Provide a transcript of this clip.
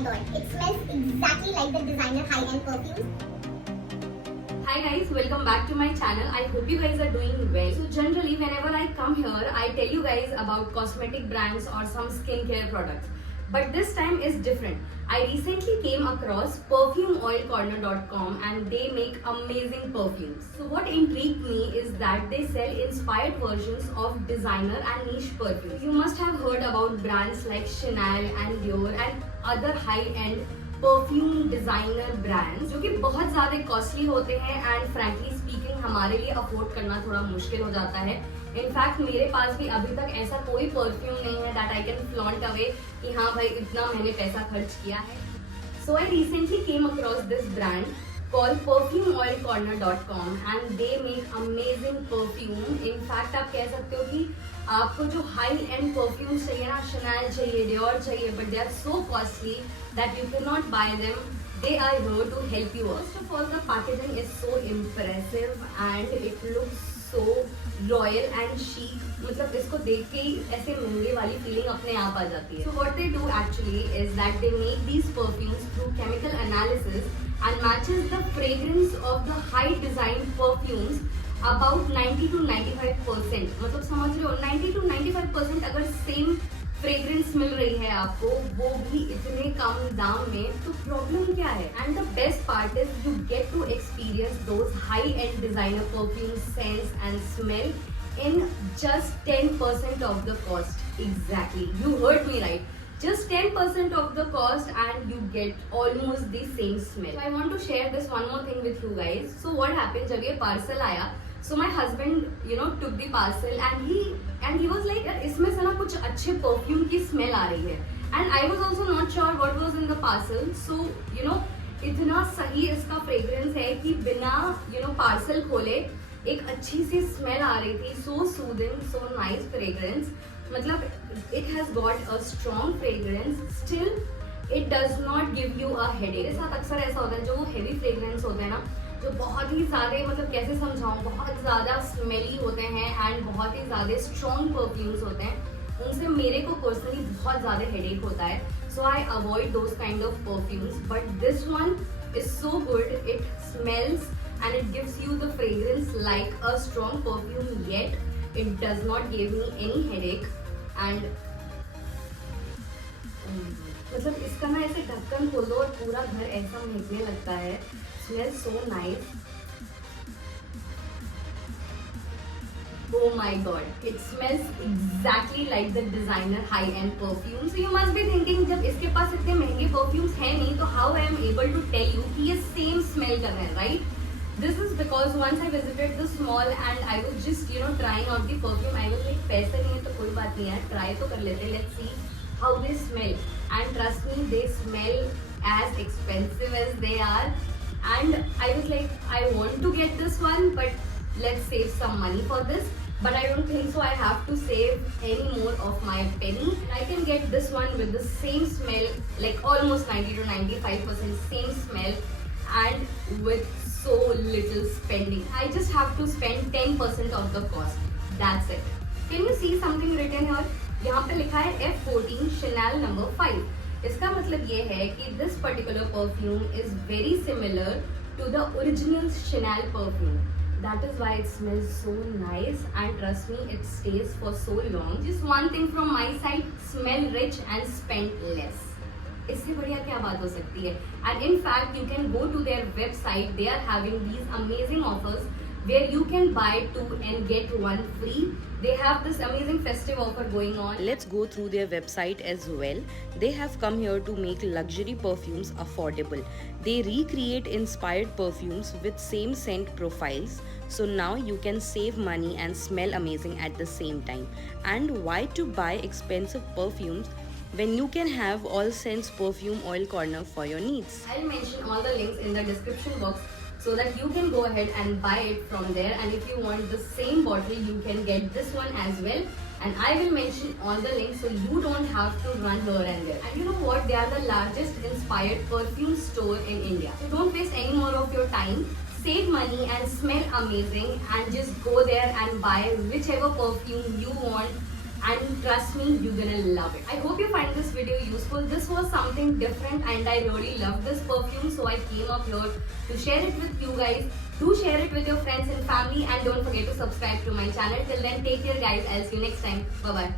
my god, it smells exactly like the designer high-end perfumes. Hi guys, welcome back to my channel. I hope you guys are doing well. So generally whenever I come here, I tell you guys about cosmetic brands or some skincare products. But this time is different. I recently came across perfumeoilcorner.com and they make amazing perfumes. So what intrigued me is that they sell inspired versions of designer and niche perfumes. You must have heard about brands like Chanel and Dior and other high-end perfume designer brands जो कि बहुत ज़्यादा costly होते हैं and frankly speaking हमारे लिए afford करना थोड़ा मुश्किल हो जाता है. इनफैक्ट मेरे पास भी अभी तक ऐसा कोई परफ्यूम नहीं है that I can flaunt away कि हाँ भाई इतना मैंने पैसा खर्च किया है. So I recently came across this brand called perfumeoilcorner.com and they make amazing perfume. In fact आप कह सकते हो कि आपको जो high end perfume चाहिए ना, Chanel चाहिए, Dior चाहिए, but they are so costly that you cannot buy them. They are here to help you. First of all, the packaging is so impressive and it looks so royal and chic. मतलब इसको देख के ही ऐसे महंगे वाली feeling अपने आप आ जाती है. So what they do actually is that they make these perfumes through chemical analysis and matches the fragrance of the high design perfumes about 90 to 95%. मतलब समझ रहे हो 90 to 95% अगर सेम फ्रेग्रेंस मिल रही है आपको वो भी इतने कम दाम में तो प्रॉब्लम क्या है. And the best part is you get to experience those high and designer perfume scents and smell in just 10% of the cost. Exactly, you heard me right. Just 10% of the cost and you get almost the same smell. So I want to share this one more thing with you guys. So what happened जब ये parcel आया, so my husband took the parcel and he was like यार इसमें से ना कुछ अच्छे perfume की smell आ रही है. And I was also not sure what was in the parcel. So इतना सही इसका fragrance है कि बिना parcel खोले एक अच्छी सी स्मेल आ रही थी. So soothing, so nice fragrance. मतलब it has got a strong fragrance, still it does not give you a headache. मेरे साथ अक्सर ऐसा होता है जो हेवी फ्रेग्रेंस होते हैं ना, जो बहुत ही ज़्यादा मतलब कैसे समझाऊँ, बहुत ज़्यादा स्मेली होते हैं एंड बहुत ही ज़्यादा स्ट्रॉन्ग परफ्यूम्स होते हैं, उनसे मेरे को पर्सनली बहुत ज़्यादा हेडेक होता है. So I avoid those kind of perfumes. But this one is so good. It smells and it gives you the fragrance like a strong perfume, yet it does not give me any headache. And मतलब इसका ना ऐसे ढक्कन खोल दो और पूरा घर ऐसा महकने लगता है. Smells so nice. Oh my god, it smells exactly like the designer high-end perfume. So you must be thinking जब इसके पास इतने महंगे perfumes हैं नहीं तो how I am able to tell you कि ये same smell कर रहे हैं, right? This is because once I visited the mall and I was just trying out the perfume. I was like पैसे नहीं है तो कोई बात नहीं है, try तो कर लेते, let's see how they smell. And trust me, they smell as expensive as they are. And I was like I want to get this one but let's save some money for this. But I don't think so I have to save any more of my penny. I can get this one with the same smell, like almost 90 to 95% same smell and with so little spending. I just have to spend 10% of the cost. That's it. Can you see something written here? यहाँ पे लिखा है F14 Chanel No. 5. इसका मतलब ये है कि this particular perfume is very similar to the original Chanel perfume. That is why it smells so nice and trust me, it stays for so long. Just one thing from my side, smell rich and spend less. इससे बढ़िया क्या बात हो सकती है. And in fact you can go to their website. They are having these amazing offers where you can buy 2 and get 1 free. They have this amazing festive offer going on. Let's go through their website as well. They have come here to make luxury perfumes affordable. They recreate inspired perfumes with same scent profiles. So now you can save money and smell amazing at the same time. And why to buy expensive perfumes when you can have all scents perfume oil corner for your needs? I'll mention all the links in the description box so that you can go ahead and buy it from there. And if you want the same bottle, you can get this one as well. And I will mention all the links so you don't have to run here and there. And you know what? They are the largest inspired perfume store in India. So don't waste any more of your time. Save money and smell amazing and just go there and buy whichever perfume you want and trust me, you're gonna love it. I hope you find this video useful. This was something different and I really love this perfume, so I came up here to share it with you guys. Do share it with your friends and family, and don't forget to subscribe to my channel. Till then, take care guys. I'll see you next time. Bye bye.